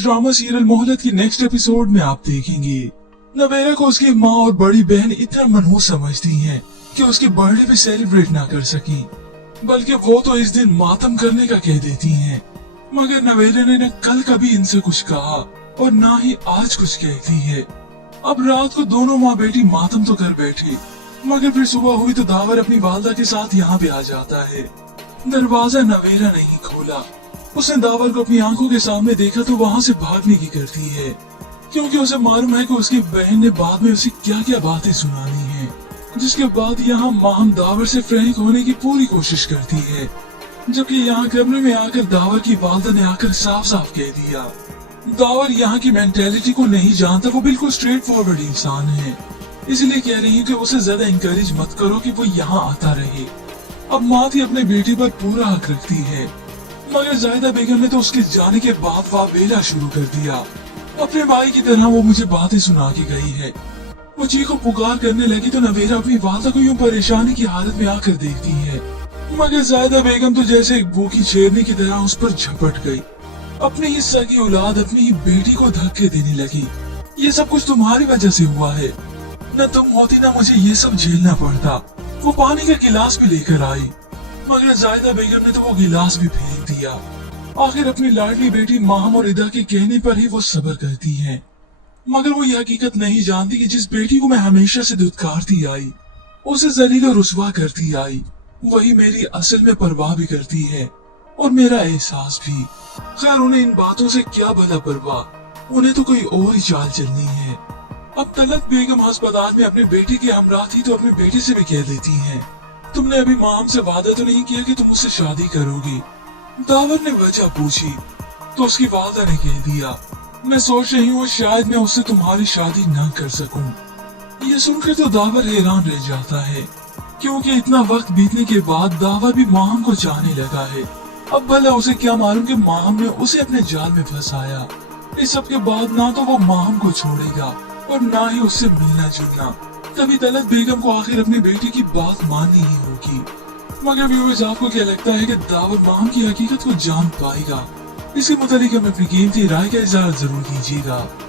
आज drama serial मोहलत की नेक्स्ट एपिसोड में आप देखेंगे नवेरा को उसकी माँ और बड़ी बहन इतना मनहूस समझती हैं कि उसकी बर्थडे भी सेलिब्रेट ना कर सकी, बल्कि वो तो इस दिन मातम करने का कह देती हैं। मगर नवेरा ने न कल कभी इनसे कुछ कहा और ना ही आज कुछ कहती है। अब रात को दोनों माँ बेटी मातम तो कर बैठी, मगर फिर सुबह हुई तो दावर अपनी वालदा के साथ यहाँ पे आ जाता है। दरवाजा नवेरा नहीं खोला। उसने दावर को अपनी आंखों के सामने देखा तो वहाँ से भागने की करती है, क्योंकि उसे मालूम है कि उसकी बहन ने बाद में उसे क्या क्या बातें सुनानी है। जिसके बाद यहाँ माहम दावर से फ्रैंक होने की पूरी कोशिश करती है, जबकि यहाँ कमरे में आकर दावर की वालदा ने आकर साफ साफ कह दिया दावर यहाँ की मेंटेलिटी को नहीं जानता, वो बिल्कुल स्ट्रेट फॉरवर्ड इंसान है, इसलिए कह रही है कि उसे ज्यादा इंकरेज मत करो कि वो यहाँ आता रहे। अब माँ थी अपने बेटी पर पूरा हक रखती है, मगर जाहिदा बेगम ने तो उसके जाने के बाद वावेला शुरू कर दिया। अपने भाई की तरह वो मुझे बातें सुना के गई है। वो चीखो पुकार करने लगी तो नवेरा अपनी वालदा को यूं परेशानी की हालत में आकर देखती है, मगर जाहिदा बेगम तो जैसे एक भूखी शेरनी की तरह उस पर झपट गई। अपनी हिस्सा की औलाद अपनी ही बेटी को धक्के देने लगी। ये सब कुछ तुम्हारी वजह से हुआ है, न तुम होती ना मुझे ये सब झेलना पड़ता। वो पानी का गिलास भी लेकर आई, मगर जाहिदा बेगम ने तो वो गिलास भी फेंक दिया। आखिर अपनी लाडली बेटी माहम और इदा के कहने पर ही वो सब्र करती है, मगर वो ये हकीकत नहीं जानती कि जिस बेटी को मैं हमेशा से दुत्कारती आई, उसे जलील और रुसवा करती आई, वही मेरी असल में परवाह भी करती है और मेरा एहसास भी। खैर उन्हें इन बातों से क्या भला परवाह, उन्हें तो कोई और ही चाल चलनी है। अब तलत बेगम अस्पताल में अपने बेटी की हमरा थी तो अपने बेटे से भी कह देती है तुमने अभी माम से वादा तो नहीं किया कि तुम उससे शादी करोगी। दावर ने वजह पूछी तो उसकी वादा ने कह दिया मैं सोच रही हूँ शायद मैं उससे तुम्हारी शादी न कर सकूं। ये सुनकर तो दावर हैरान रह जाता है, क्योंकि इतना वक्त बीतने के बाद दावर भी माहम को चाहने लगा है। अब भला उसे क्या मालूम कि माहम ने उसे अपने जाल में फंसाया। इस सब के बाद ना तो वो माहम को छोड़ेगा और ना ही उससे मिलना जुलना। तभी तलत बेगम को आखिर अपनी बेटी की बात माननी ही होगी। मगर व्यूअर्स आपको क्या लगता है कि दावर माहम की हकीकत को जान पाएगा? इसके मुतालिक हमें अपनी कीमती राय का इज़हार जरूर कीजिएगा।